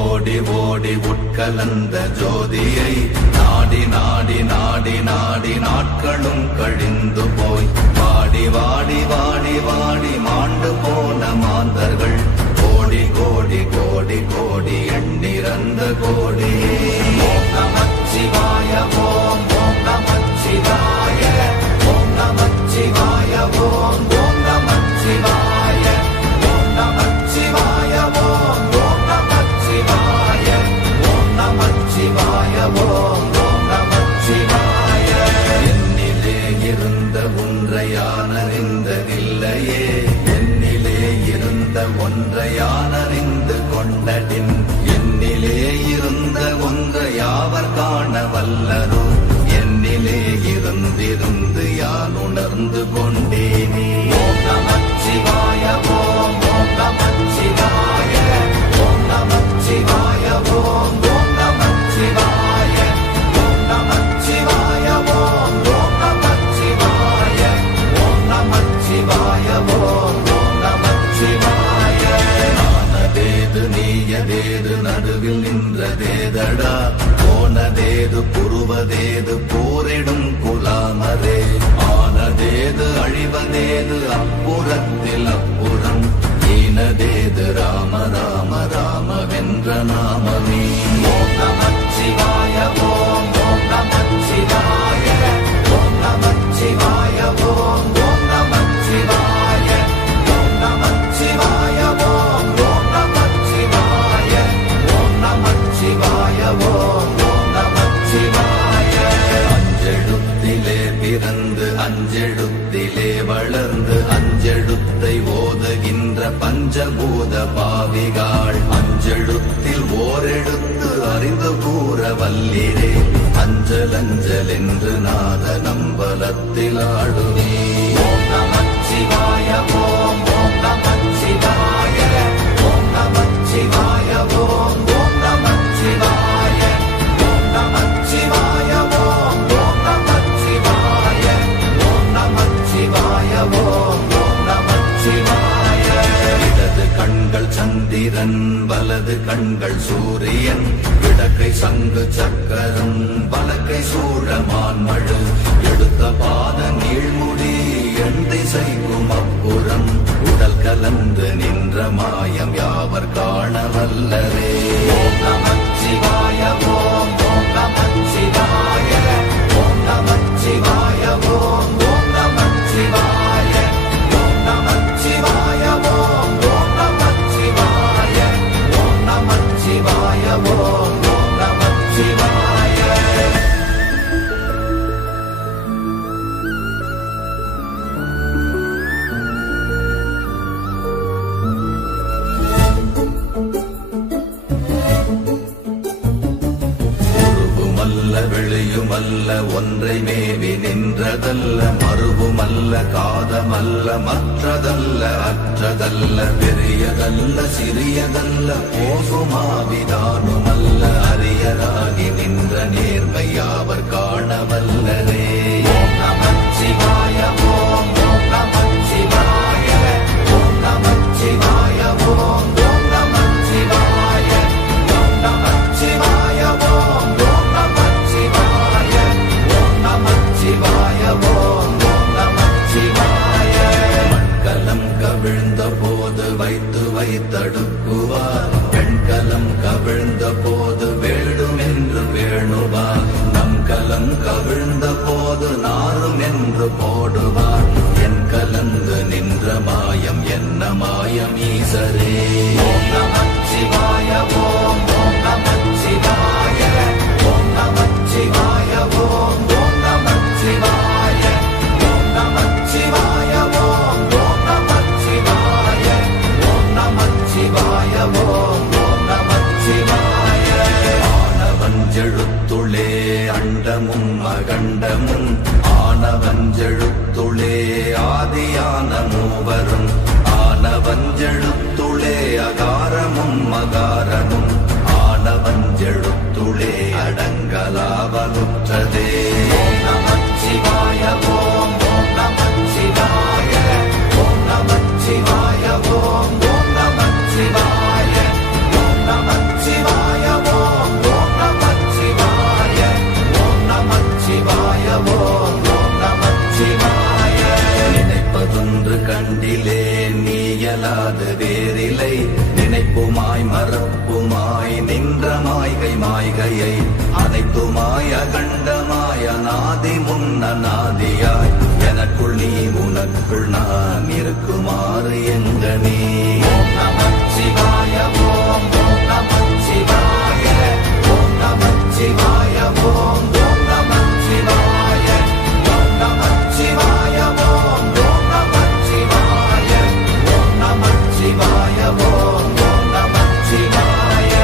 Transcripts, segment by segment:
ஓடி ஓடி உட்கலந்த ஜோதியை நாடி நாடி நாடி நாடி நாட்களும் கழிந்து போய் வாடி வாடி வாடி வாடி மாண்டு போன மாந்தர்கள் கோடி கோடி கோடி கோடி எண்ணிறந்த கோடி. ஓம் நமச்சிவாய ஓம் ஓம் நமச்சிவாய ஓம் நமச்சிவாய ஓம் ஓம் நமச்சிவாய ஓம் நமச்சிவாய ஓம் ஓம் நமச்சிவாய ஓம் நமச்சிவாய ஓம் ஓம் நமச்சிவாய. என்னிலே இருந்த ஒன்றை யான் அறிந்ததில்லையே, என்னிலே இருந்த ஒன்றை யான் அறிந்து கொண்டடின், என்னிலே இருந்த ஒன்றை யாவர் காண வல்லரோ, என்னிலே இருந்திருந்து யான் உணர்ந்து கொண்டேனே. ஓம் நமச்சிவாய ஓம் ஓம் நமச்சிவாய ஓம் நமச்சிவாய ஓம் ஓம் நமச்சிவாய ஓம் நமச்சிவாய ஓம் ஓம் நமச்சிவாய ஓம் நமச்சிவாய ஓம் ஓம் நமச்சிவாய. ஆனதேது நீயதேது நடுவில் நின்றதேதடா, போனதேது புருவதேது போரிடும் குலாமரே, ஆனதேது அழிவதேது அப்புறத்தில் அப்புறம், ஈனதேது ராம ராம ராம வென்ற நாமமே. ஓம் நமச்சிவாய ஓம் ஓம் நமச்சிவாய ஓம் நமச்சிவாய ஓம் ஓம் நமச்சிவாய ஓம் நமச்சிவாய ஓம் ஓம் நமச்சிவாய ஓம் நமச்சிவாய ஓம் ஓம் நமச்சிவாய. அஞ்செழுத்திலே பிறந்து அஞ்செழுத்திலே வளர்ந்து அஞ்செழுத்தை ஓதுகின்ற பஞ்சபூத பாவிகாள், அஞ்செழுத்தில் ஓரெழுத்து அறிந்து கூற வல்லிரே, அஞ்சல் அஞ்சல் என்று நாத நம்பலத்தில் ஆடுவே. ஓம் நமச்சிவாய ஓம் ஓம் நமச்சிவாய ஓம் நமச்சிவாய ஓம் ஓம் நமச்சிவாய ஓம் நமச்சிவாய ஓம் ஓம் நமச்சிவாய ஓம் நமச்சிவாய ஓம் ஓம் நமச்சிவாய. இடது கண்கள் சந்திரன் வலது கண்கள் சூரியன், இடக்கை சங்கு சக்கரம் வலக்கை சூழமான்மழு, எடுத்த பாத நீழ்முடி எண் திசைக்கும் அப்புறம், உடல் கலந்து நின்ற மாயம் யாவர் காண வல்லரே. ஓம் நமச்சிவாய ஓம் ஓம் நமச்சிவாய ஓம் நமச்சிவாய ஓம் ஓம் நமச்சிவாய ஓம் நமச்சிவாய ஓம் ஓம் நமச்சிவாய ஓம் நமச்சிவாய ஓம் ஓம் நமச்சிவாய. வெளியுமல்ல ஒன்றை மேவி நின்றதல்ல, மறுவுமல்ல காதமல்ல மற்றதல்ல அற்றதல்ல, பெரியதல்ல சிறியதல்ல போகுமாவிதானுமல்ல, அரியராகி நின்ற நேர்மை யாவர் காண வல்லரே. ஓம் நமச்சிவாய ஓம் ஓம் நமச்சிவாய ஓம் நமச்சிவாய ஓம் ஓம் நமச்சிவாய ஓம் நமச்சிவாய ஓம் ஓம் நமச்சிவாய ஓம் நமச்சிவாய ஓம் ஓம் நமச்சிவாய. மண்கலம் கவிழ்ந்த போது வைத்து வைத்தடுக்குவார், பெண்கலம் கவிழ்ந்த போது வேடும் என்று வேணுவார், நம் கலம் கவிழ்ந்த போது நாரும் என்று போடுவார், என் கலந்து நின்ற மாயம் என்ன மாயம் ஈசரே. ஓம் நமச்சிவாய ஓம் ஓம் நமச்சிவாய ஓம் நமச்சிவாய ஓம் ஓம் நமச்சிவாய ஓம் நமச்சிவாய ஓம் ஓம் நமச்சிவாய ஓம் நமச்சிவாய ஓம் ஓம் நமச்சிவாய. ஆனவஞ்செழுத்துளே அண்டமும் அகண்டமும், ஆனவஞ்செழுத்துளே ஆதியான மூவரும், ஆனவஞ்செழுத்துளே அகாரமும் மகாரமும், ஆனவஞ்செழுத்துளே அடங்கலாவலுற்றதே. ஓம் நமச்சிவாய ஓம் ஓம் நமச்சிவாய அனாதி முன்னநாதியாய் எனக்குள் நீ உனக்குள் நான் இருக்குமாறு எங்கனே. ஓம் நமச்சிவாய ஓம் ஓம் நமச்சிவாய ஓம் நமச்சிவாய ஓம் ஓம் நமச்சிவாய ஓம் நமச்சிவாய ஓம் ஓம் நமச்சிவாய ஓம் நமச்சிவாய ஓம் ஓம் நமச்சிவாய.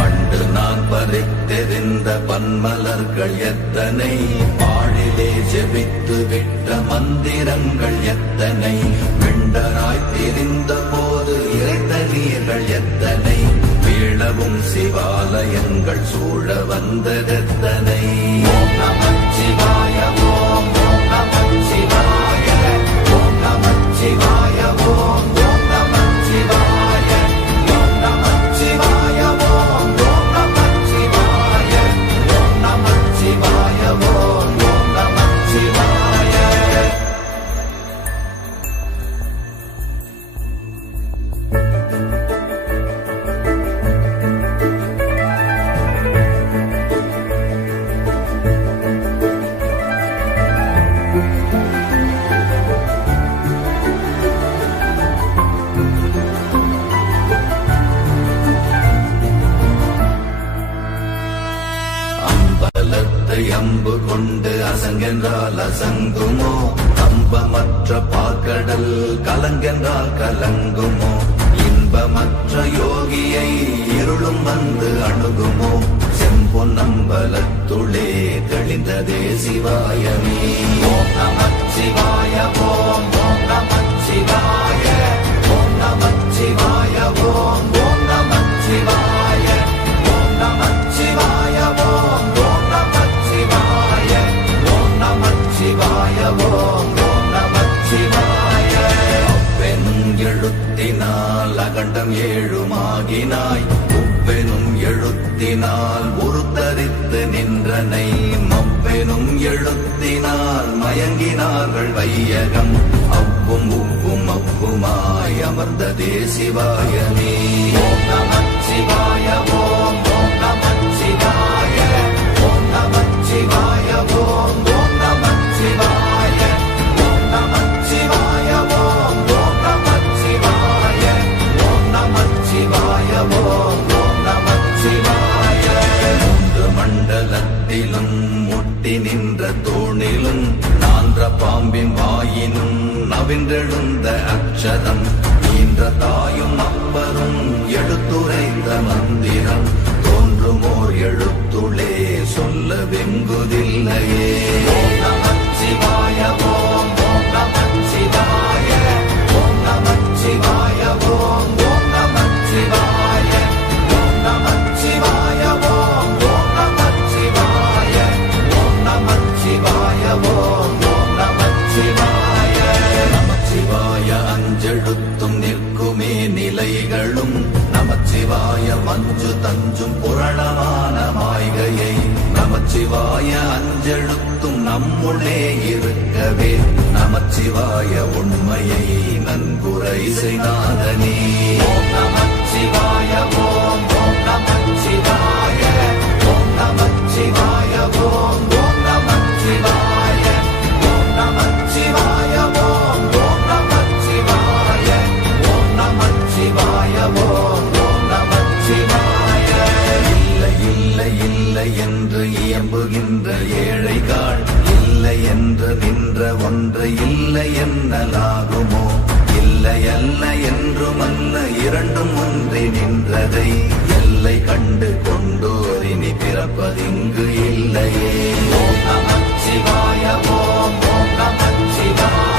பண்டு நான் பறித்தெறிந்த பன்மலர்கள் எத்தனை, பாழிலே ஜெபித்து விட்ட மந்திரங்கள் எத்தனை, வெண்டராய் தெரிந்த போது இறைத்த நீர்கள் எத்தனை, வீழவும் சிவாலயங்கள் சூழ வந்ததெத்தனை. ஓம் நமச்சிவாய ஓம் ஓம் நமச்சிவாய ஓம் நமச்சிவாய ஓம் ஓம் நமச்சிவாய ஓம் நமச்சிவாய ஓம் ஓம் நமச்சிவாய ஓம் நமச்சிவாய ஓம் ஓம் நமச்சிவாய. அம்பலத்தை அம்பு கொண்டு அசங்கென்றால் அசங்குமோ, கம்பமற்ற பாக்கடல் கலங்கென்றால் கலங்குமோ, இன்பமற்ற யோகியை இருளும் வந்து அணுகுமோ, செம்பொன்னம்பலத்துளே தெளிந்ததே சிவாயமே. ஓம் நமச்சிவாய ஓம் ஓம் நமச்சிவாய ஓம் நமச்சிவாய ஓம் ஓம் நமச்சிவாய ஓம் நமச்சிவாய ஓம் ஓம் நமச்சிவாய ஓம் நமச்சிவாய ஓம் ஓம் நமச்சிவாய. அப்பெனும் எழுத்தினால் அகண்டம் ஏழுமாகினாய், உப்பெனும் எழுத்தினால் உருத்தரித்து நின்றனை, மப்பெனும் எழுத்தினால் மயங்கினார்கள் வையகம், அவ்வும் உப்பும் அப்புமாய் அமர்ந்ததே சிவாயமே. ஓம் நமச்சிவாய ஓம் ஓம் நமச்சிவாய ஓம் நமச்சிவாய ஓம் ஓம் நமச்சிவாய ஓம் நமச்சிவாய ஓம் ஓம் நமச்சிவாய ஓம் நமச்சிவாய ஓம் ஓம் நமச்சிவாய. மூன்று மண்டலத்திலும் முட்டி நின்ற தூணிலும் நான்ற பாம்பின் வாயினும் நவின்றெழுந்த அக்ஷரம், ஈன்ற தாயும் அப்பரும் எடுத்துரைத்த மந்திரம், தோன்றுமோர் எழுத்துளே சொல்ல வெங்குதில்லையே. ஓம் நமச்சிவாய ஓம் ஓம் நமச்சிவாய ஓம் நமச்சிவாய ஓம் ஓம் நமச்சிவாய ஓம் நமச்சிவாய ஓம் ஓம் நமச்சிவாய ஓம் நமச்சிவாய ஓம் ஓம் நமச்சிவாய. நமச்சிவாய அஞ்செழுத்தும் நிற்குமே நிலைகளும், நமச்சிவாய மஞ்சு தஞ்சும் புரணமான மாய்கையை, நமச்சிவாய அஞ்செழுத்தும் நம்முள்ளே இருக்கவே, நமச்சிவாய உண்மையை நன்குரை செய்தாதனே. ஓம் நமச்சிவாய ஓம் ஓம் நமச்சிவாய ஓம் நமச்சிவாய ஓம் ஓம் நமச்சிவாய ஓம் நமச்சிவாய ஓம் ஓம் நமச்சிவாய ஓம் நமச்சிவாய ஓம் ஓம் நமச்சிவாய. இல்லை இல்லை இல்லை என்று இயம்புகின்ற ஏழைகள், இல்லை என்று நின்ற ஒன்று இல்லை என்னலாகுமோ, இல்லை அல்ல என்றுமல்ல இரண்டும் ஒன்றி நின்றதை, எல்லை கண்டு கொண்டோர் இனி பிறப்பதிங்கு இல்லையே. ஓம் நமச்சிவாய ஓம் ஓம் நமச்சிவாய